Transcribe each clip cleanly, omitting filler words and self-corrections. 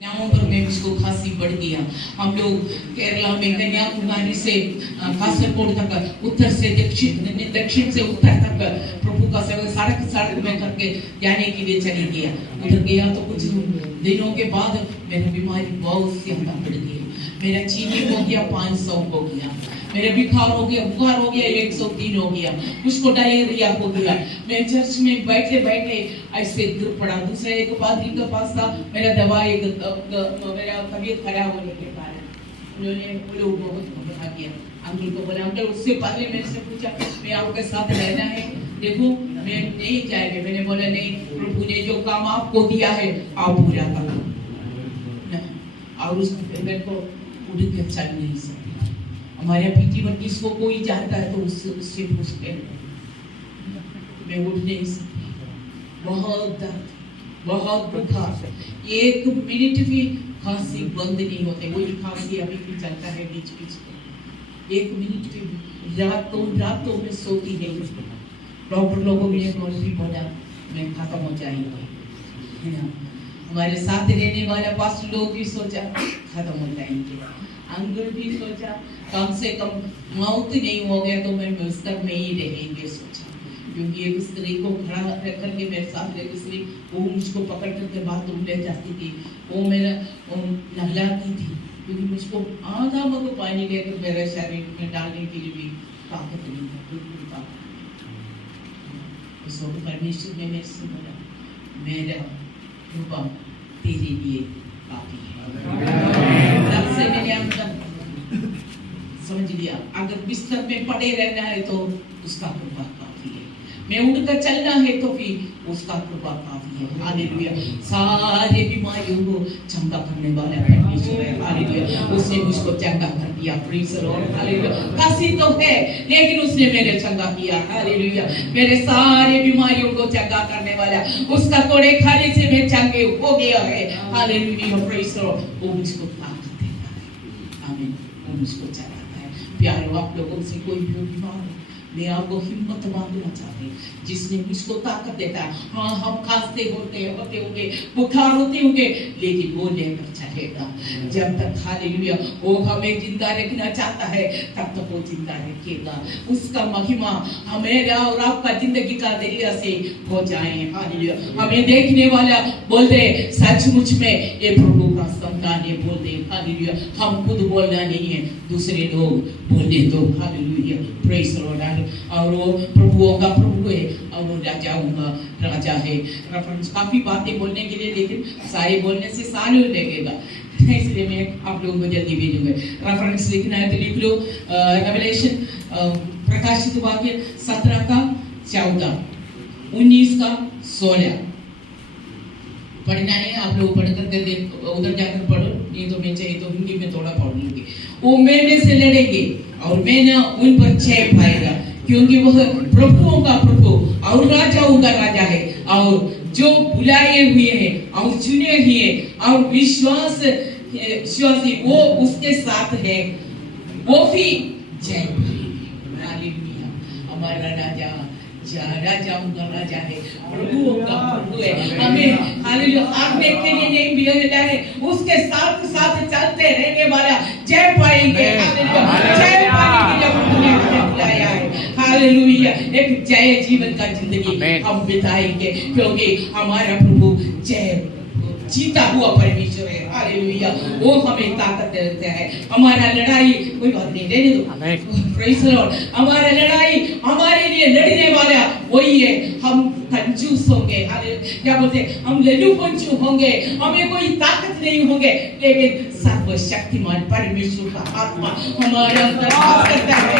नवंबर में उसको खांसी बढ़ गया। हम लोग केरला में कन्याकुमारी से कासरगोड तक, उत्तर से दक्षिण से उत्तर तक प्रभु का सेवा सड़क में करके जाने के लिए चली गया। उधर गया तो कुछ दिनों के बाद मेरी बीमारी बहुत ज्यादा बढ़ गई। मेरा चीनी हो गया 500 हो गया, मेरा बुखार हो गया 103 हो गया, उसको डायरिया हो गया। मैं चर्च में बैठे बैठे ऐसे गिर पड़ा। दूसरे एक पादरी के पास था, मेरा दवाई मेरा तबीयत खराब होने के कारण उन्होंने लोग बहुत घबरा गया। अंकल को बोला, अंकल उससे पहले मेरे से पूछा मैं आपके साथ रहना है, देखो मैं नहीं जाएगा। मैंने बोला नहीं, प्रभु ने जो काम आपको दिया है आप पूरा करो। और उस मेरे को उठ के चल नहीं सकती। हमारे पीटी बत्तीस को कोई जानता है तो उससे पूछते मैं उठ नहीं सकती। बहुत दर्द, बहुत बुखार, 1 मिनट भी खांसी बंद नहीं होते। वही खांसी अभी भी चलता है बीच बीच में। 1 मिनट भी रातों में सोती नहीं। डॉक्टर लोगों ने भी बोला मैं खत्म हो जाएंगे, है ना। हमारे साथ रहने वाला पास्टर लोग भी सोचा खत्म हो जाएंगे। अंकल भी सोचा कम से कम मौत नहीं हो गया तो मैं बिस्तर में ही रहेंगे सोचा। क्योंकि एक स्त्री को खड़ा रखकर के मेरे साथ एक स्त्री वो मुझको पकड़ करके बाथरूम ले जाती थी, वो मेरा नहलाती थी। क्योंकि मुझको आधा मग पानी लेकर मेरे शरीर में डालने के लिए भी ताकत नहीं है, बिल्कुल ताकत। उस वक्त परमेश्वर ने मेरे से बोला मेरा कृपा तेरे लिए काफी है। तब से मैंने समझ लिया अगर बिस्तर में पड़े रहना है तो उसका कृपा काफी है, मैं उठकर चलना है तो भी उसका कृपा काफी है। हालेलुया। सारे बीमारियों को चंगा करने वाला परमेश्वर है। हालेलुया। उसने मुझको चंगा कर दिया। Praise the Lord. Hallelujah. Kashi तो है लेकिन उसने मेरे चंगा किया। हालेलुया। मेरे सारे बीमारियों को चंगा करने वाला, उसका कोड़े खाने से मैं चंगे हो गया है। हालेलुया। Praise the Lord. वो मुझको ताकत देता है। आमीन। वो मुझको चलाता है। प्यारे आप लोगों से कोई भी बीमार हो, मैं आपको हिम्मत मांगना चाहती हूँ जिसने मुझको ताकत देता है। हाँ हम खांसते होते होंगे, बुखार होते होंगे, लेकिन वो लेकर चलेगा जब तक। हालेलुया। वो हमें जिंदा रखना चाहता है तब तक वो जिंदा रखेगा। उसका महिमा हमें और आपका जिंदगी का जरिया से हो जाए। हालेलुया। हमें देखने वाला बोल दे सचमुच में ये प्रभु का संतान है, बोल दे। हालेलुया। हम खुद बोलना नहीं है, दूसरे लोग बोलने दो। हालेलुया। Praise the Lord. और वो प्रभुओं का प्रभु है और वो राजाओं का राजा है। रेफरेंस काफी बातें बोलने के लिए, लेकिन सारे बोलने से सालों लगेगा, इसलिए मैं आप लोगों को जल्दी भेजूंगा। रेफरेंस लिखना है तो लिख लो। रेवलेशन प्रकाशित वाक्य 17 का 14, 19 का 16 पढ़ना है। आप लोग पढ़ करके उधर जाकर पढ़ो, नहीं तो मैं चाहिए तो हिंदी में थोड़ा पढ़ लूंगी। वो मेरे से लड़ेंगे और मैं ना उन पर जय पाएगा, क्योंकि वह प्रभुओं का प्रभु और राजाओं का राजा है, और जो बुलाए हुए हैं और चुने हुए और विश्वासी वो उसके साथ है, वो भी जय पाएंगे। हालेलुया। हमारा राजा राजाओं का राजा है, प्रभुओं का प्रभु है। हमें हालेलुया आत्मा के लिए नहीं मिला है, उसके साथ साथ चलते रहने वाला जय पाएंगे। हालेलुया। जय पाने के लिए उन्होंने हमें बुलाया है। हालेलुया। एक जय जीवन का जिंदगी हम बिताएंगे, क्योंकि हमारा प्रभु जय जीता हुआ परमेश्वर है। हालेलुया। वो हमें ताकत देता है। हमारा लड़ाई कोई बात नहीं, रहने दो। Praise the Lord. हमारा लड़ाई हमारे लिए लड़ने वाला वही है। हम कंजूस होंगे, क्या बोलते हैं, हम लल्लू पंचू होंगे, हमें कोई ताकत नहीं होंगे, लेकिन सर्वशक्तिमान परमेश्वर का आत्मा हमारे अंदर वास करता है।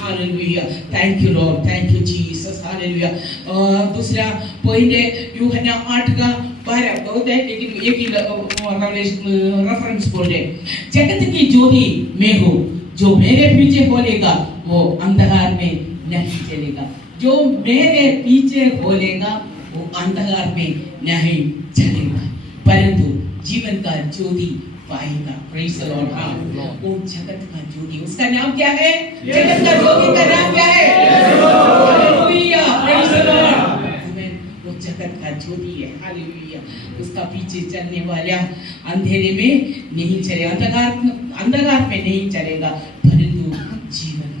Hallelujah. Thank you Lord, thank you Jesus. Hallelujah. दूसरा पॉइंट है यूहन्ना 8 का 12, बहुत है लेकिन एक ही रेफरेंस बोल रहे। जगत की ज्योति मैं हूँ, जो मेरे पीछे बोलेगा वो अंधकार में नहीं चलेगा। जो मेरे पीछे बोलेगा वो अंधकार में नहीं चलेगा, परंतु जीवन का ज्योति पाएगा। Praise the Lord. वो जगत का ज्योति, उसका नाम क्या है? जगत का ज्योति का नाम क्या है? हालेलुया। Praise the Lord. वो जगत का ज्योति है, हालेलुया। उसका पीछे चलने वाला अंधेरे में नहीं चलेगा, अंधकार में नहीं चलेगा, परंतु जीवन का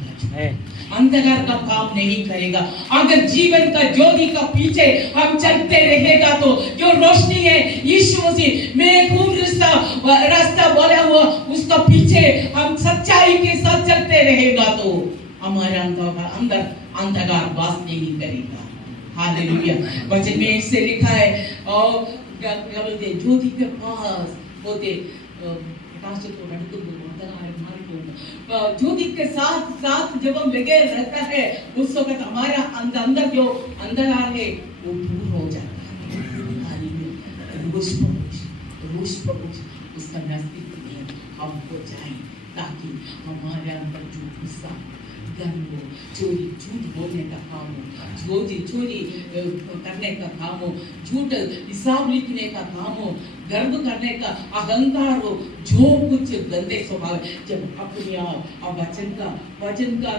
अंधकार का काम नहीं करेगा। अगर जीवन का ज्योति का पीछे हम चलते रहेगा तो जो रोशनी है यीशु मसीह में खूब रास्ता बोला हुआ उसका पीछे हम सच्चाई के साथ चलते रहेगा तो हमारा अंदर अंधकार वास नहीं करेगा, हालेलुया। वचन में इससे लिखा है और क्या बोलते ज्योति के पास होते प्रकाश को नड़को ज्योति के साथ साथ जब हम लगे रहता है उस वक्त हमारा अंदर जो अंधकार है वो दूर हो जाता है, रोश परोश उसका नजदीक में हमको जाए ताकि हमारे अंदर जो गुस्सा गर्व हो, चोरी झूठ बोलने का काम हो, चोरी करने का काम हो, झूठ हिसाब लिखने का काम हो, गर्व करने का अहंकार हो, जो कुछ गंदे स्वभाव है, जब अपने आप वचन का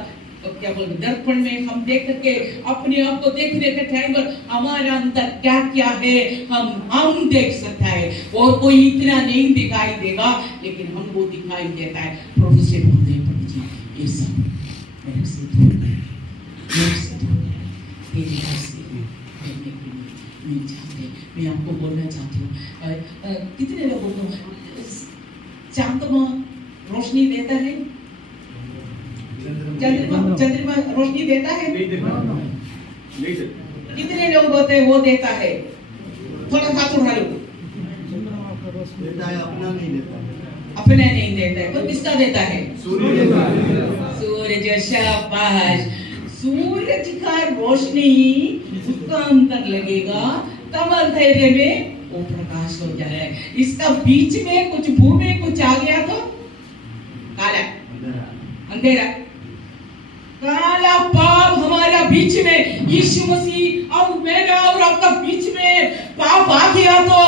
क्या बोलते दर्पण में हम देख के अपने आप को देखने के टाइम पर हमारा अंदर क्या क्या है हम देख सकता है। और कोई इतना नहीं दिखाई देगा लेकिन हमको दिखाई देता है। प्रभु से बोलते हैं प्रभु जी ये सब मेरे से दूर तेरी हंसी करने के लिए नहीं चाहते। मैं आपको बोलना चाहती हूँ कितने लोगों को चांद्रमा रोशनी देता है, चंद्रमा रोशनी देता है, कितने लोग होते हैं वो देता है, थोड़ा हाथ उठा लो, देता है अपना नहीं देता, अपना नहीं देता है तो किसका देता है? सूरज। शाबाश। सूरज का रोशनी उसका अंदर लगेगा तब अंधेरे में वो प्रकाश हो जाए। इसका बीच में कुछ भूमि कुछ आ गया तो काला अंधेरा, काला पाप हमारा बीच में, यीशु मसीह और मेरा और आपका बीच में पाप आ गया तो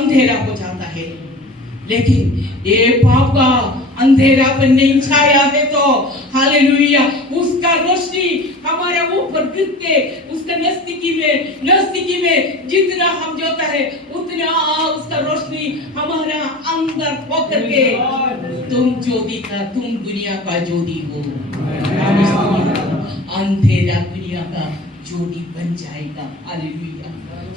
अंधेरा हो जाता है। लेकिन ये पाप का अंधेरा पर नहीं छाया है तो हालेलुया उसका रोशनी हमारे ऊपर गिर के उसका नजदीकी में जितना हम जोता है उतना उसका रोशनी हमारा अंदर होकर के तुम दुनिया का ज्योति हो, अंधेरा दुनिया का ज्योति बन जाएगा। Hallelujah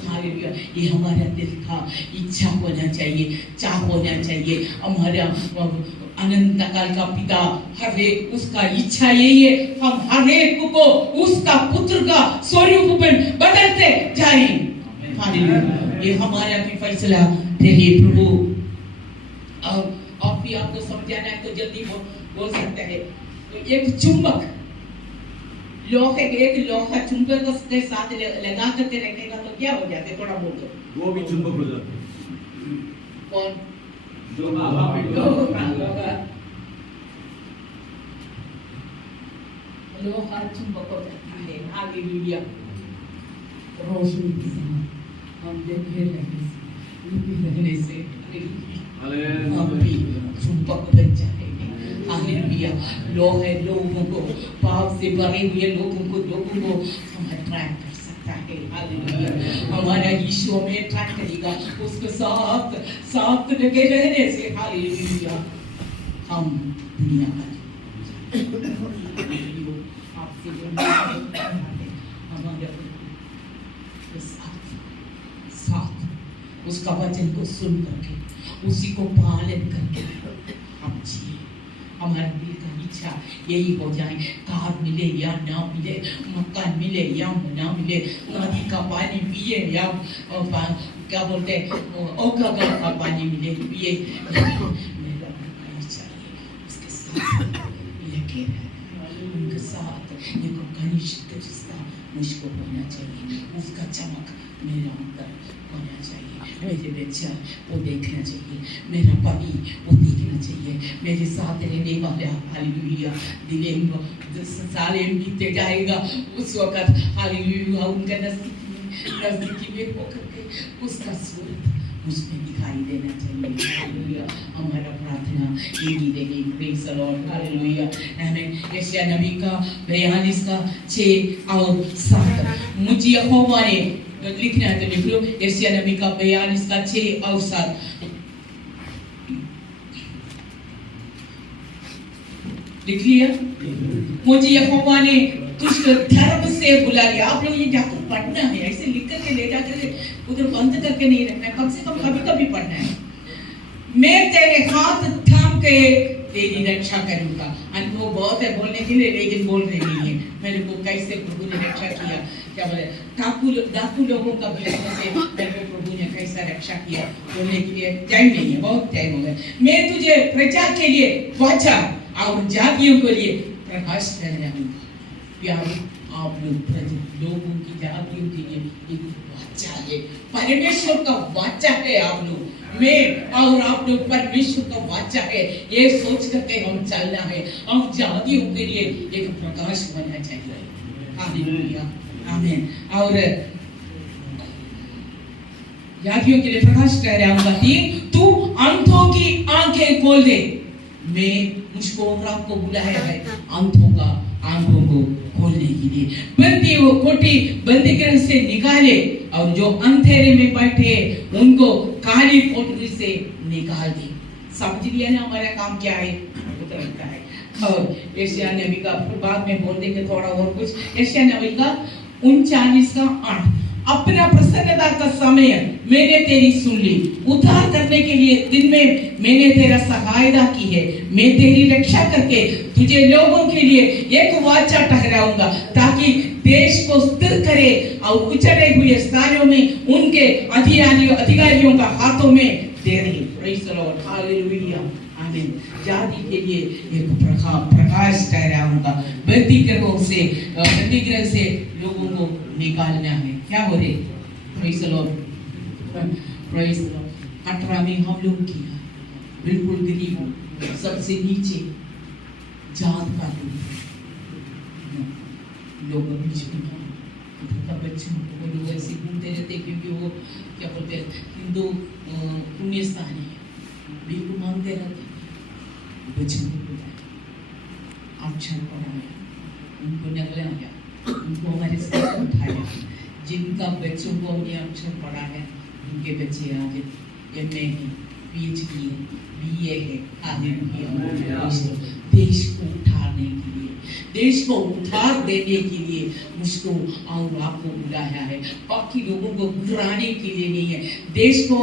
hallelujah. ये हमारा दिल का इच्छा होना चाहिए, चाह होना चाहिए। हमारा अनंत काल का पिता हर एक उसका इच्छा यही है हम हर एक को उसका पुत्र का स्वरूप में बदलते जाएं। हालेलुया। ये हमारा भी फैसला रहे प्रभु। और आप भी आपको समझाना है तो जल्दी बोल सकते हैं। तो एक चुंबक एक लोहा चुंबक के साथ लगा करके रखेगा तो क्या हो जाते? थोड़ा बोल दो। वो भी चुंबक हो जाता है। कौन? जो लोहा चुंबक हो जाता है। हालेलुया। रोशनी के साथ हम रहने से हम भी चुंबक बन जाएंगे। हालेलुया। लोगों को पाप से भरे हुए लोगों को हम अट्रैक्ट कर सकता है। हालेलुया। हमारा यीशु में अट्रैक्ट करेगा उसके साथ लगे रहने से। हालेलुया। हम दुनिया का आपसे हमारे साथ उसका वचन को सुन करके उसी को पालन करके हम जिए। हमारे दिल का इच्छा यही हो जाए, कार मिले या ना मिले, मकान मिले या ना मिले, नदी का पानी पिए या क्या बोलते ओका का पानी मिले पिए, मेरा चाहिए उसके साथ लेके उनके साथ एक घनिष्ठ रिश्ता मुझको होना चाहिए। उसका चमक मेरा अंदर होना चाहिए। मेरे बच्चा वो देखना चाहिए, मेरा पति वो देखना चाहिए, मेरे साथ रहने वाला। हालेलुया। साले बीते जाएगा उस वक्त हालेलुया उनका नजदीकी में होकर के उसका सूरत उसमें दिखाई देना चाहिए। हालेलुया। हमारा प्रार्थना यही देगी। Praise the Lord. हालेलुया। यशायाह नबी का 42 का 6 और 7 मुझे यहोवा ने लिखना है तो लिख लो। यशायाह नबी का बयान इसका 6 और 7 लिख लिया। मुझे यहोवा ने तुझको धर्म से बुला लिया। आप लोग ये जाकर पढ़ना है, ऐसे लिख करके ले जाकर उधर बंद करके नहीं रखना है, कम से कम कभी कभी पढ़ना है। मैं तेरे हाथ थाम के तेरी रक्षा करूंगा। अनुभव बहुत है बोलने के लिए, लेकिन बोल रही नहीं है। मेरे को कैसे प्रभु ने रक्षा किया, क्या बोले, डाकू लोगों का भेजने से मेरे को प्रभु ने कैसा रक्षा किया बोलने के लिए टाइम नहीं है, बहुत टाइम हो गया। मैं तुझे प्रजा के लिए वाचा और जातियों के लिए प्रकाश ठहराऊंगा। प्यारे आप लोगों की जातियों के लिए एक वाचा है, परमेश्वर का वाचा है। आप लोग, मैं और आप लोग परमेश्वर का वाचा है, ये सोच करके हम चलना है। हम जातियों के लिए एक प्रकाश बनना चाहिए। हालेलुया, आमीन। और जातियों के लिए प्रकाश ठहराऊंगा। तू अंधों की आंखें खोल दे। मैं मुझको और आपको बुलाया है आंखों को खोलने के लिए। बंदी वो कोठी बंदीगृह से निकाले और जो अंधेरे में बैठे उनको काली कोठरी से निकाल दे। समझ लिया ना हमारा काम क्या है, उतरता है। और यशायाह नबी का बाद में बोल देंगे थोड़ा और कुछ। यशायाह नबी का 39 का 8 अपना प्रसन्नता का समय मैंने तेरी सुन ली, उद्धार करने के लिए दिन में मैंने तेरा सहायता की है। मैं तेरी रक्षा करके तुझे लोगों के लिए एक वाचा ठहराऊंगा, ताकि देश को स्थिर करे और उचड़े हुए स्थानों में उनके अधिकारियों का हाथों में दे दे। प्रेज़ द लॉर्ड, हालेलुया, आमीन। जाति के लिए एक प्रकाश ठहराऊंगा। बंदीगृह से लोगों को निकालना है। क्या हो रहे? Praise the Lord, praise the Lord. 18 में हम लोग किया बिल्कुल गरीब, सबसे नीचे जात का लोग बच्चों को लोग ऐसे घूमते रहते, क्योंकि वो क्या बोलते हैं, हिंदू पुण्य स्थान है, बिल्कुल मानते रहते। बच्चों को अक्षर पढ़ाया, उनको नगलाया, उनको हमारे साथ उठाया। जिनका बच्चों को हमने अक्षर पढ़ा है उनके बच्चे आज MA है, PhD है, BA है, आगे देश को उठाने के लिए, देश को उठार देने के लिए मुझको और आपको बुलाया है। बाकी लोगों को गिराने के लिए नहीं है, देश को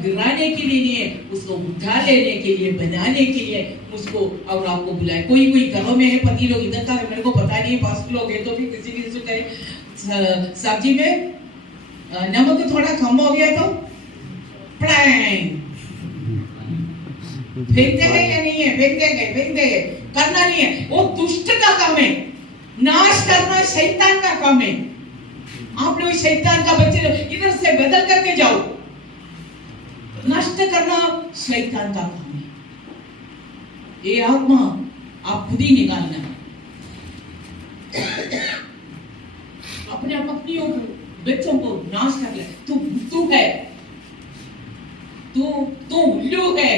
गिराने के लिए नहीं है, उसको उठा लेने के लिए, बनाने के लिए उसको और आपको बुलाया। कोई घरों में है पति लोग इधर का, मेरे को पता नहीं, पास लोग है तो भी किसी से कहे सब्जी में नमक थोड़ा कम हो गया तो फेंक देंगे या नहीं है? फेंक देंगे, करना नहीं है। वो दुष्ट का काम है, नाश करना शैतान का काम है। आप लोग शैतान का बच्चे इधर से बदल करके जाओ, नष्ट करना शैतान का काम है। ये आत्मा आप खुद ही निकालना है। अपने पत्नियों को, बच्चों को नाश कर ले। तू है, तू उल्लू है,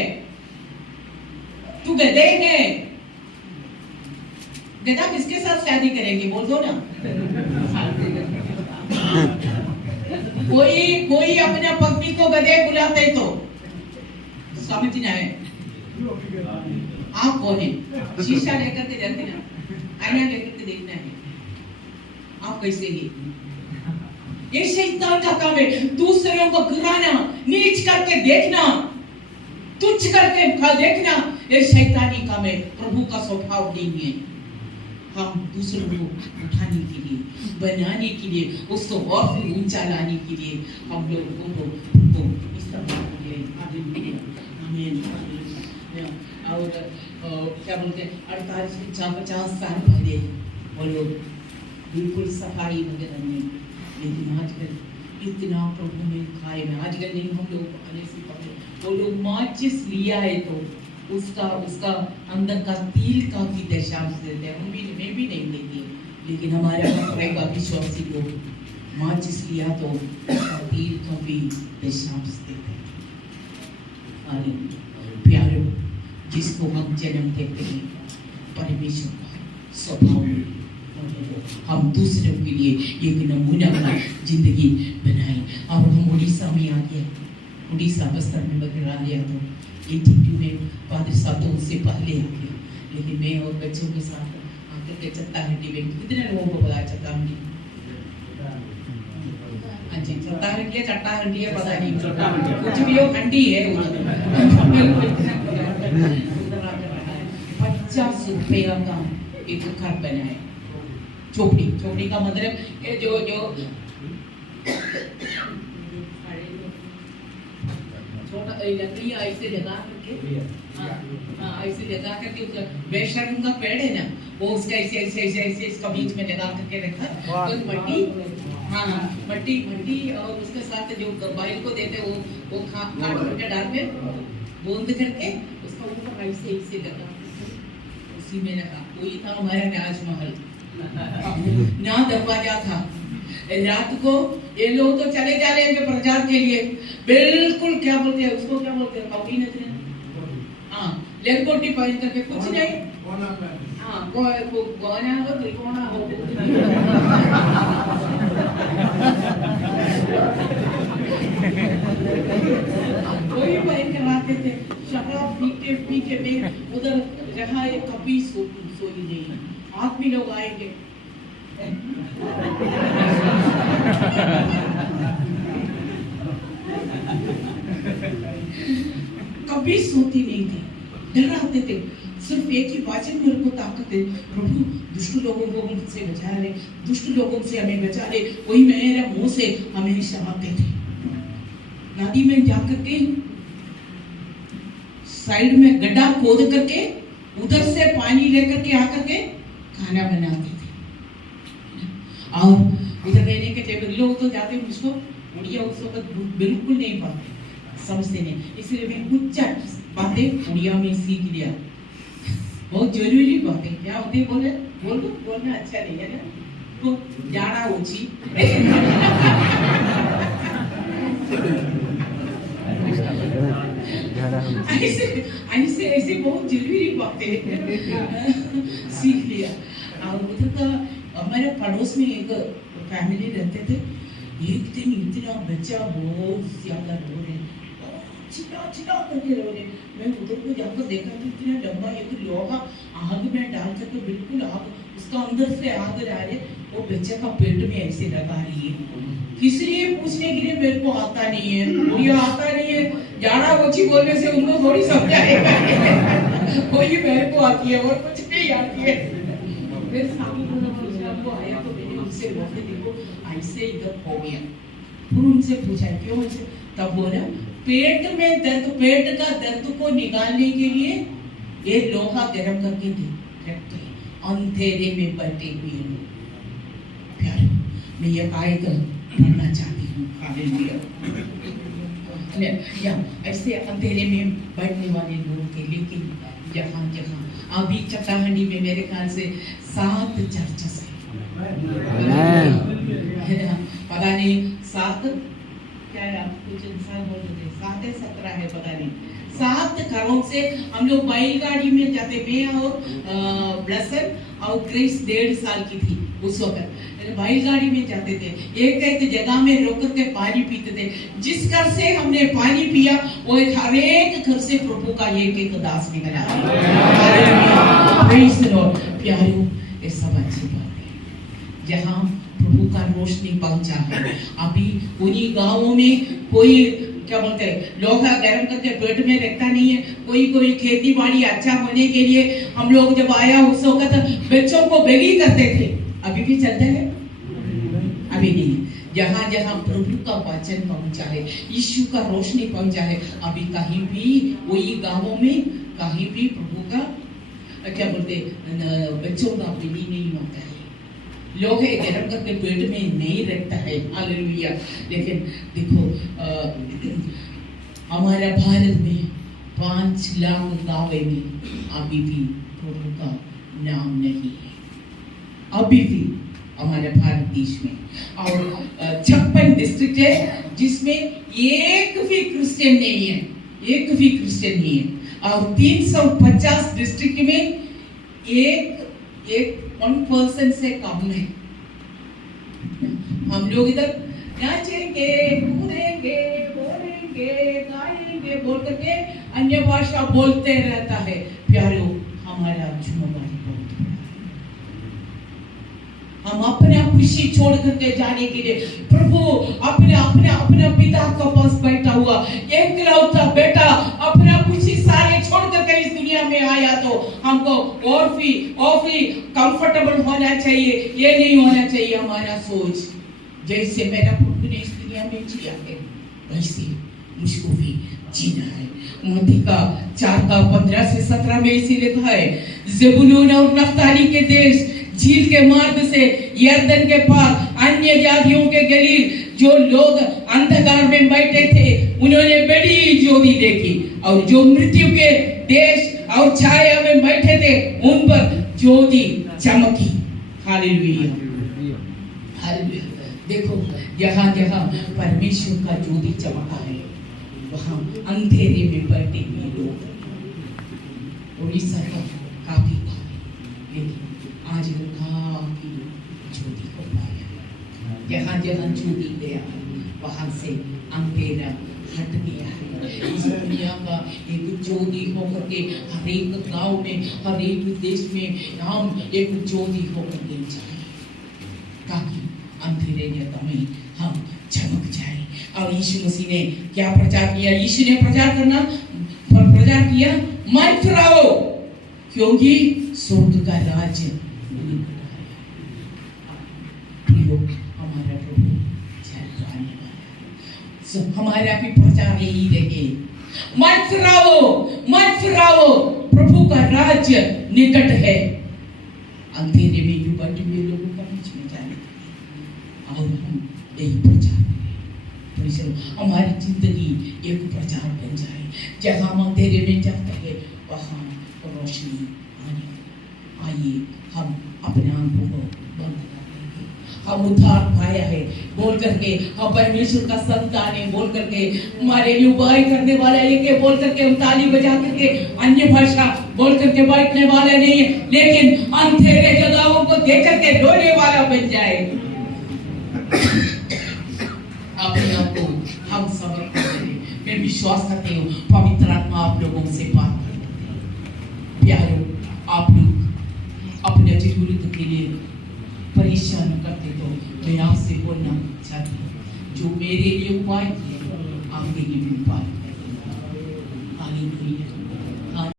तू गधे है। गधा किसके साथ शादी करेंगे बोल दो ना। कोई अपने पत्नी को गधे बुलाते तो समझना है। आप कौन है? शीशा लेकर के जाते ना, आईना लेकर के देखना है आप कैसे ही। ये शैतान का काम है, दूसरों को गिराना, नीच करके देखना, तुच्छ करके देखना, ये शैतानी काम है। प्रभु का स्वभाव नहीं है। हम दूसरों को उठाने के लिए, बनाने के लिए, उसको और भी ऊंचा लाने के लिए हम लोगों को इस तरह और क्या बोलते हैं 48-50 साल पहले वो लोग बिल्कुल सफाई वगैरह नहीं, लेकिन आजकल इतना प्रभु ने खाए में, आजकल नहीं, हम लोग आने से पहले वो लोग माचिस लिया है तो उसका अंदर का तिल का भी दशांश देते हैं। मैं भी नहीं देती, लेकिन हमारा रहेगा विश्वासी लोग माचिस लिया तो उसका तिल का भी दशांश देते हैं। प्यारे, जिसको हम जन्म देते हैं परमेश्वर का स्वभाव, हम दूसरों के लिए एक नमूना का जिंदगी बनाई और हम उड़ीसा में आ गए। उड़ीसा बस्तर में वगैरह लिया तो ATP में फादर साहब तो उससे पहले आ गए, लेकिन मैं और बच्चों के साथ आकर के चट्टाहंडी में कितने लोगों को पता चट्टाहंडी? हाँ जी, चट्टाहंडी है पता नहीं, कुछ भी हो हंडी है उधर। 50 रुपया का एक घर बनाए, चोपड़ी का मतलब ये जो छोटा लकड़ी ऐसे लगा करके, ऐसे लगा करके बेशरम का पेड़ है ना, वो उसका ऐसे इसका बीच में लगा करके रखा, तो मट्टी और उसके साथ जो बैल को देते वो काट करके डाल में बूंद करके उसका ऊपर ऐसे लगा, उसी में रखा। वही था हमारा राजमहल ना दरवाजा था। रात को ये लोग तो चले जा रहे हैं प्रचार के लिए, बिल्कुल क्या बोलते हैं उसको, क्या बोलते हैं कौड़ी नचने, हाँ लेंगोटी पहन करके, कुछ नहीं, हाँ गोना हो त्रिकोणा हो, वही पहन कर आते थे। शराब पी के में उधर रहा है, कभी सोई नहीं। आदमी लोग आएंगे कभी सोती नहीं थी, डराते थे। सिर्फ एक ही वाचन मेरे को ताकत है, प्रभु दुष्ट लोगों को हमसे बचा ले, दुष्ट लोगों से हमें बचा ले। वही मेरे मुंह से हमेशा आते थे। नदी में जाकर के साइड में गड्ढा खोद करके उधर से पानी लेकर के आकर के खाना बनाते थे। और उधर रहने के लिए लोग तो जाते उसको उड़िया उस वक्त बिल्कुल नहीं पाते, समझते नहीं, इसलिए मैं कुछ बातें उड़िया में सीख लिया। बहुत जरूरी बातें क्या होती है, बोलना अच्छा नहीं है ना, तो जाना ऊंची ऐसे बहुत जरूरी बातें सीख लिया। और उधर का हमारे पड़ोस में एक फैमिली रहते थे। एक दिन इतना बच्चा बहुत ज्यादा रो रहे, चिल्ला करके रो रहे। मैं उधर को जाकर देखा तो इतना लंबा एक लोहा आग में डाल करके बिल्कुल आग उसका अंदर से आग आ रही, वो बच्चे का पेट में ऐसे लगा रही है। किस लिए पूछने के लिए मेरे को आता नहीं है, मुझे आता नहीं है, जाना ऊंची बोलने से उनको थोड़ी समझ आएगा। कोई मेरे को आती है और कुछ नहीं आती है। फिर सामने को आया तो मैंने उनसे बोलते देखो ऐसे इधर हो गया। फिर उनसे पूछा क्यों ऐसे, तब बोला पेट में दर्द, पेट का दर्द को निकालने के लिए ये लोहा गर्म करके रखते हैं, अंधेरे में बैठे हुए लोग। प्यारे मैं ये आयत पढ़ना चाहती हूँ, हालेलुया। या ऐसे अंधेरे में बैठने वाले लोगों के, लेकिन जहाँ अभी चट्टाहंडी में मेरे ख्याल से 7 चर्चेस है, पता नहीं 7 क्या है, कुछ इंसान बोल रहे थे 7 या 17 है, पता नहीं। 7 घरों से हम लोग बैलगाड़ी में जाते, मैं और ब्लसर और क्रिस 1.5 साल की थी उस वक्त, बैलगाड़ी में जाते थे। एक जगह में रोक के पानी पीते थे। जिस घर से हमने पानी पिया वो हर एक घर से प्रभु का एक दास निकला। प्यारों ये सब अच्छी बात है जहाँ प्रभु का रोशनी पहुंचा है। अभी उन्हीं गांवों में कोई क्या बोलते हैं लोहा गर्म करके पेट में रखता नहीं है। कोई खेती बाड़ी अच्छा होने के लिए हम लोग जब आया उस वक्त बच्चों को बेगी करते थे, अभी भी चलते हैं, अभी नहीं। जहाँ जहाँ प्रभु का वचन पहुंचा है, यीशु का रोशनी पहुंचा है, अभी कहीं भी वही गांवों में कहीं भी प्रभु का क्या बोलते बच्चों का बेगी नहीं होता है। लोग गर्म करके पेट में नहीं रखता है, हालेलुया। लेकिन देखो हमारा भारत में 5 लाख गाँव में अभी भी प्रभु का नाम नहीं है, अभी भी हमारे भारत देश में। और 56 डिस्ट्रिक्ट है जिसमें एक भी क्रिश्चियन नहीं है, एक भी क्रिश्चियन नहीं है। और 350 डिस्ट्रिक्ट में एक 1% से कम है। हम लोग इधर नाचेंगे, कूदेंगे, बोलेंगे, गाएंगे बोल करके अन्य भाषा बोलते रहता है। प्यारों, हमारा जिम्मेदारी बहुत है। हम अपना खुशी छोड़ करके जाने के लिए प्रभु अपने अपने अपने पिता के पास बैठा हुआ एकलौता बेटा अपना खुशी सारे छोड़ करके इस दुनिया में आया, तो हमको और भी कंफर्टेबल होना चाहिए। ये नहीं होना चाहिए हमारा सोच। जैसे मेरा प्रभु ने इस दुनिया में जिया है वैसे मुझको भी जीना है। मत्ती का 4:15 से 17 में इसी लिखा है, ज़बूलून और नफ्ताली के देश, झील के मार्ग से यरदन के पार, अन्य जातियों के गलील, जो लोग अंधकार में बैठे थे उन्होंने बड़ी ज्योति देखी, और जो मृत्यु के देश और छाया में बैठे थे उन पर ज्योति चमकी। Hallelujah, hallelujah. देखो, यहाँ जहाँ परमेश्वर का ज्योति चमका है वहाँ अंधेरे में बैठे हुए लोग उड़ीसा का काफी भारी, लेकिन आज वो काफी ज्योति को पाया। जहाँ जहाँ ज्योति गया वहाँ से अंधेरा हट गया है। इस दुनिया का एक ज्योति होकर के हर एक गांव में, हर एक देश में हम एक ज्योति होकर के जाए, ताकि अंधेरे में हम चमक जाए। और यीशु मसीह ने क्या प्रचार किया? यीशु ने प्रचार किया, मत डरो क्योंकि स्वर्ग का राज्य निकट है। प्रियो, हमारा प्रभु जल्द आने वाला है। हमारा भी प्रचार यही रहे, मत डरो, प्रभु का राज्य निकट है। अंधेरे में जो बैठे हुए लोगों का बीच में जाने और हम यही प्रचार करें। हमारी जिंदगी एक प्रचार बन जाए। जहाँ हम अंधेरे में जाते हैं वहाँ रोशनी आने। आइए हम अपने आंखों को बंद कर देंगे। हम उद्धार पाया है बोल करके, हम परमेश्वर का संतान है बोल करके, हमारे लिए उपाय करने वाला है बोल करके, हम ताली बजा करके अन्य भाषा बोल करके बैठने वाला नहीं है, लेकिन अंधेरे जगहों को देख करके रोने वाला बन जाए। अपने आप को हम समर्पित करें। मैं विश्वास करती हूँ पवित्र आत्मा आप लोगों से बात करें। प्यारों, आप लोग अपने जरूरत के लिए परेशान करते तो मैं आपसे बोलना चाहती हूँ, जो मेरे लिए उपाय किए आपके लिए भी उपाय